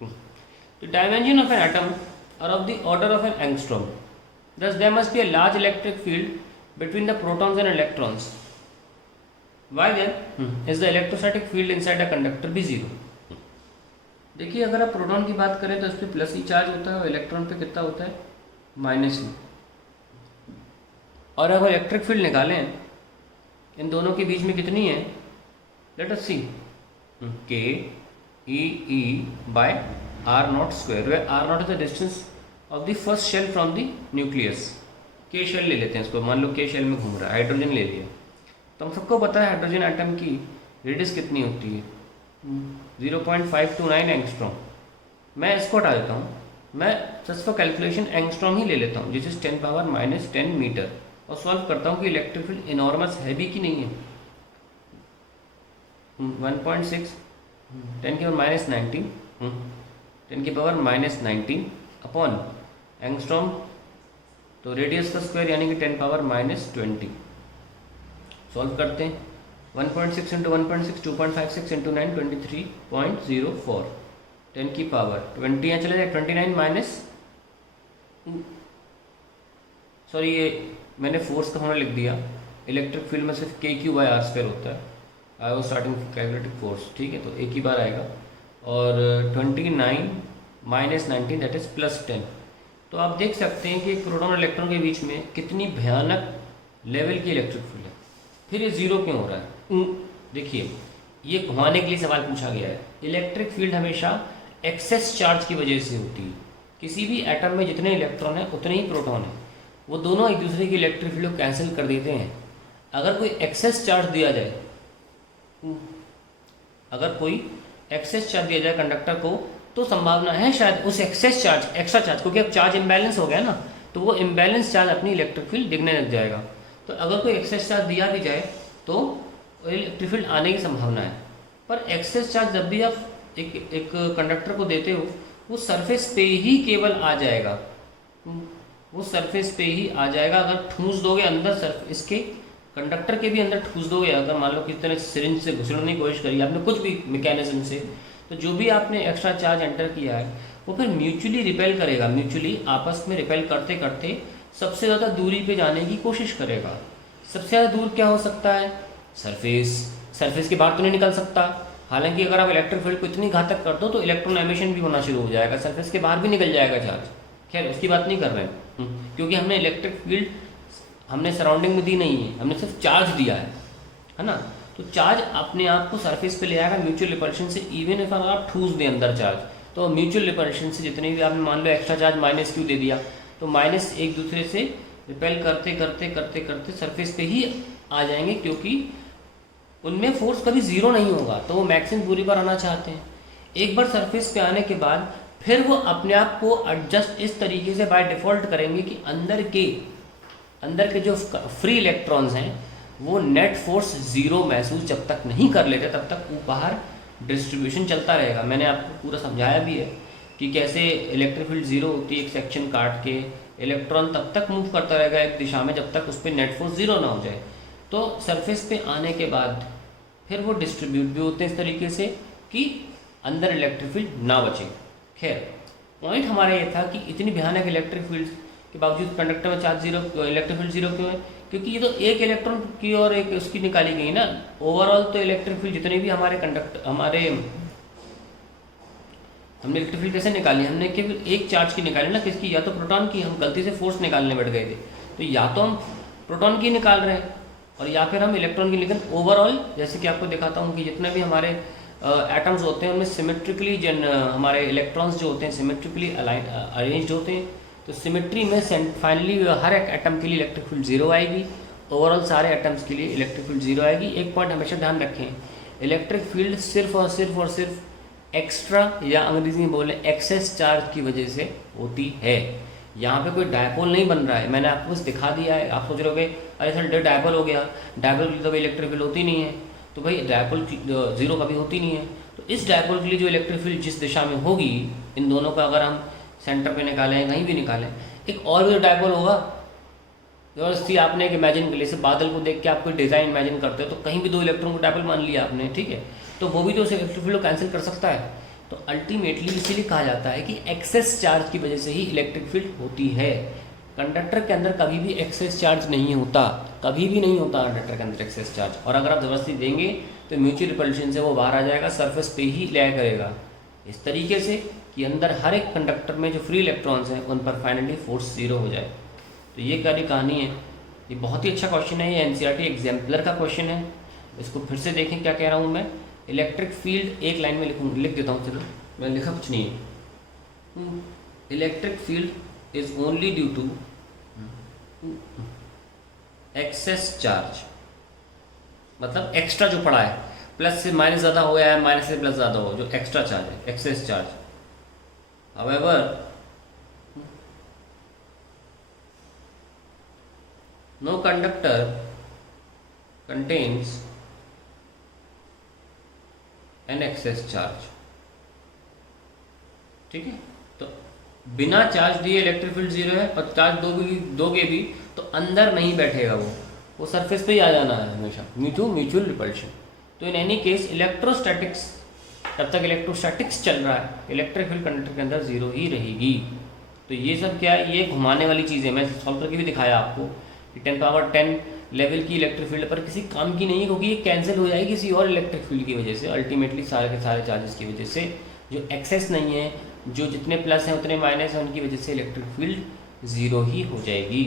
The dimension of an atom are of the order of an angstrom. Thus, there must be a large electric field between the protons and electrons. Why then is the electrostatic field inside a conductor be zero? देखिए, अगर आप proton की बात करें तो इस पर plus ही charge होता है और इलेक्ट्रॉन पे कितना होता है, माइनस ही। और अगर इलेक्ट्रिक फील्ड निकालें इन दोनों के बीच में कितनी है, late us see, k e e by r naught square, where r naught is the distance of the first shell from the nucleus. K shell ले लेते हैं इसको, मान लो के शेल में घूम रहा है, हाइड्रोजन ले लिया, तो हम सबको पता है हाइड्रोजन एटम की रेडियस कितनी होती है, 0.529 एंगस्ट्रॉम। मैं इसको हटा देता हूँ, मैं जस्ट फॉर कैलकुलेशन एंगस्ट्रॉम ही ले लेता हूँ, जिस इज 10⁻⁻10 मीटर, और सॉल्व करता हूँ कि इलेक्ट्रिक फील्ड इनॉर्मस है भी कि नहीं है। 1.6 10⁻⁻19 10⁻⁻19 अपॉन एंगस्ट्रॉम, तो रेडियस का स्क्वायर यानी कि 10⁻⁻20। सॉल्व करते हैं, 1.6 इंटू 1.6 2.56 इंटू 9 23.04, 10 की पावर 20 यहाँ चले जाए, 29 माइनस, सॉरी ये मैंने फोर्स का होना लिख दिया, इलेक्ट्रिक फील्ड में सिर्फ के क्यू बाई आर स्क्वायर होता है, I was starting calculating force, ठीक है, तो एक ही बार आएगा, और 29 माइनस 19 दैट इज प्लस 10। तो आप देख सकते हैं कि प्रोटॉन और इलेक्ट्रॉन के बीच में कितनी भयानक लेवल की इलेक्ट्रिक फील्ड है। फिर ये जीरो क्यों हो रहा है? देखिए, ये घुमाने के लिए सवाल पूछा गया है। इलेक्ट्रिक फील्ड हमेशा एक्सेस चार्ज की वजह से होती है। किसी भी एटम में जितने इलेक्ट्रॉन हैं उतने ही प्रोटॉन हैं, वो दोनों एक दूसरे की इलेक्ट्रिक फील्ड को कैंसिल कर देते हैं। अगर कोई एक्सेस चार्ज दिया जाए, अगर कोई एक्सेस चार्ज दिया जाए कंडक्टर को, तो संभावना है शायद उस एक्सेस चार्ज, एक्स्ट्रा चार्ज, क्योंकि अब चार्ज इम्बैलेंस हो गया ना, तो वो इम्बैलेंस चार्ज अपनी इलेक्ट्रिक फील्ड दिखने लग जाएगा। तो अगर कोई एक्सेस चार्ज दिया भी जाए तो इलेक्ट्रिक फील्ड आने की संभावना है। पर एक्सेस चार्ज जब भी आप एक कंडक्टर को देते हो, वो सरफेस पे ही केवल आ जाएगा, वो सरफेस पे ही आ जाएगा। अगर ठूस दोगे अंदर, इसके कंडक्टर के भी अंदर ठूस दोगे, अगर मान लो किसी तरह सिरिंज से घुसड़ने की कोशिश करी आपने, कुछ भी मैकेनिज्म से, तो जो भी आपने एक्स्ट्रा चार्ज एंटर किया है वो फिर म्यूचुअली रिपेल करेगा, म्यूचुअली आपस में रिपेल करते करते सबसे ज़्यादा दूरी पे जाने की कोशिश करेगा। सबसे ज़्यादा दूर क्या हो सकता है? सरफेस के बाहर तो नहीं निकल सकता। हालांकि अगर आप इलेक्ट्रिक फील्ड को इतनी घातक कर दो तो इलेक्ट्रॉन एमिशन भी होना शुरू हो जाएगा, सरफेस के बाहर भी निकल जाएगा चार्ज। खैर उसकी बात नहीं कर रहे हैं, क्योंकि हमने इलेक्ट्रिक फील्ड हमने सराउंडिंग में दी नहीं है, हमने सिर्फ चार्ज दिया है ना। तो चार्ज अपने आप को सरफेस पे ले आएगा म्यूचुअल रिपल्शन से। इवन इफ अगर आप ठूस दें अंदर चार्ज, तो म्यूचुअल रिपल्शन से जितने भी आपने मान लो एक्स्ट्रा चार्ज माइनस क्यू दे दिया, तो माइनस एक दूसरे से रिपेल करते करते करते करते सरफेस पे ही आ जाएंगे, क्योंकि उनमें फोर्स कभी जीरो नहीं होगा, तो वो मैक्सिमम दूरी पर आना चाहते हैं। एक बार सरफेस पे आने के बाद फिर वो अपने आप को एडजस्ट इस तरीके से बाय डिफ़ॉल्ट करेंगे कि अंदर के जो फ्री इलेक्ट्रॉन्स हैं वो नेट फोर्स जीरो महसूस जब तक नहीं कर लेते तब तक वो बाहर डिस्ट्रीब्यूशन चलता रहेगा। मैंने आपको पूरा समझाया भी है कि कैसे इलेक्ट्रिक फील्ड जीरो होती है, एक सेक्शन काट के इलेक्ट्रॉन तब तक मूव करता रहेगा एक दिशा में जब तक उस पर नेट फोर्स जीरो ना हो जाए। तो सरफेस पे आने के बाद फिर वो डिस्ट्रीब्यूट भी होते हैं इस तरीके से कि अंदर इलेक्ट्रिक फील्ड ना बचे। खैर पॉइंट हमारा ये था कि इतनी भयानक इलेक्ट्रिक फील्ड के बावजूद कंडक्टर में charge zero, electric field zero क्यों है? क्योंकि ये तो एक इलेक्ट्रॉन की और एक उसकी निकाली गई ना। ओवरऑल तो इलेक्ट्रिक फील्ड जितने भी हमने इलेक्ट्रिक फील्ड कैसे निकाली? हमने केवल एक चार्ज की निकाली ना, किसकी? या तो प्रोटॉन की। हम गलती से फोर्स निकालने बैठ गए थे, तो या तो हम प्रोटॉन की निकाल रहे हैं और या फिर हम इलेक्ट्रॉन की। लेकिन ओवरऑल जैसे कि आपको दिखाता हूँ कि जितने भी हमारे एटम्स होते हैं उनमें सिमेट्रिकली हमारे इलेक्ट्रॉन्स जो होते हैं सिमेट्रिकली अरेंज्ड होते हैं। तो सिमेट्री में फाइनली हर एक एटम के लिए इलेक्ट्रिक फील्ड जीरो आएगी, ओवरऑल सारे एटम्स के लिए इलेक्ट्रिक फील्ड जीरो आएगी। एक पॉइंट हमेशा ध्यान रखें, इलेक्ट्रिक फील्ड सिर्फ और सिर्फ एक्स्ट्रा या अंग्रेजी में बोले एक्सेस चार्ज की वजह से होती है। यहाँ पे कोई डायपोल नहीं बन रहा है, मैंने आपको बस दिखा दिया है। आप सोच रहे होगे अरे सर डायपोल हो गया, डायपोल के लिए तो इलेक्ट्रिक फील्ड होती नहीं है। तो भाई डायपोल जीरो कभी होती नहीं है। तो इस डायपोल के लिए जो इलेक्ट्रिक फील्ड जिस दिशा में होगी, इन दोनों का अगर हम सेंटर पे निकालें कहीं भी निकालें, एक और भी डायपोल होगा। जबरदस्ती आपने एक इमेजिन के लिए, सिर्फ बादल को देख के आप कोई डिज़ाइन इमेजिन करते हो तो कहीं भी दो इलेक्ट्रॉन को डायपोल मान लिया आपने, ठीक है, तो वो भी तो उस इलेक्ट्रिक फील्ड को कैंसिल कर सकता है। तो अल्टीमेटली इसीलिए कहा जाता है कि एक्सेस चार्ज की वजह से ही इलेक्ट्रिक फील्ड होती है। कंडक्टर के अंदर कभी भी एक्सेस चार्ज नहीं होता, कभी भी नहीं होता कंडक्टर के अंदर एक्सेस चार्ज। और अगर आप ज़बरदस्ती देंगे तो म्यूचुअल रिपल्शन से वो बाहर आ जाएगा, सरफेस पे ही लय करेगा इस तरीके से कि अंदर हर एक कंडक्टर में जो फ्री इलेक्ट्रॉन्स हैं उन पर फाइनली फोर्स 0 हो जाए। तो ये सारी कहानी है। ये बहुत ही अच्छा क्वेश्चन है, ये एनसीईआरटी एग्जाम्पलर का क्वेश्चन है। इसको फिर से देखें क्या कह रहा हूँ मैं। इलेक्ट्रिक फील्ड एक लाइन में लिख देता हूँ, चलो मैं लिखा कुछ नहीं है। Electric field is only due to excess charge, मतलब एक्स्ट्रा जो पड़ा है, प्लस से माइनस ज़्यादा हो गया है, माइनस से प्लस ज़्यादा हो, जो एक्स्ट्रा चार्ज है, excess charge. However no conductor contains an excess charge. ठीक है, तो बिना चार्ज दिए इलेक्ट्रिक फील्ड 0 है, और चार्ज दोगे भी तो अंदर नहीं बैठेगा, वो सरफेस पे ही आ जाना है हमेशा, म्यूचुअल रिपल्शन। तो इन एनी केस इलेक्ट्रोस्टैटिक्स, तब तक इलेक्ट्रोस्टैटिक्स चल रहा है, इलेक्ट्रिक फील्ड कंडक्टर के अंदर 0 ही रहेगी। तो ये सब क्या है, ये घुमाने वाली चीज़ें मैं सॉल्व करके भी दिखाया आपको कि 10 लेवल की इलेक्ट्रिक फील्ड पर किसी काम की नहीं है, क्योंकि ये कैंसिल हो जाएगी किसी और इलेक्ट्रिक फील्ड की वजह से, अल्टीमेटली सारे के सारे चार्जेस की वजह से। जो एक्सेस नहीं है, जो जितने प्लस हैं उतने माइनस हैं, उनकी वजह से इलेक्ट्रिक फील्ड 0 ही हो जाएगी।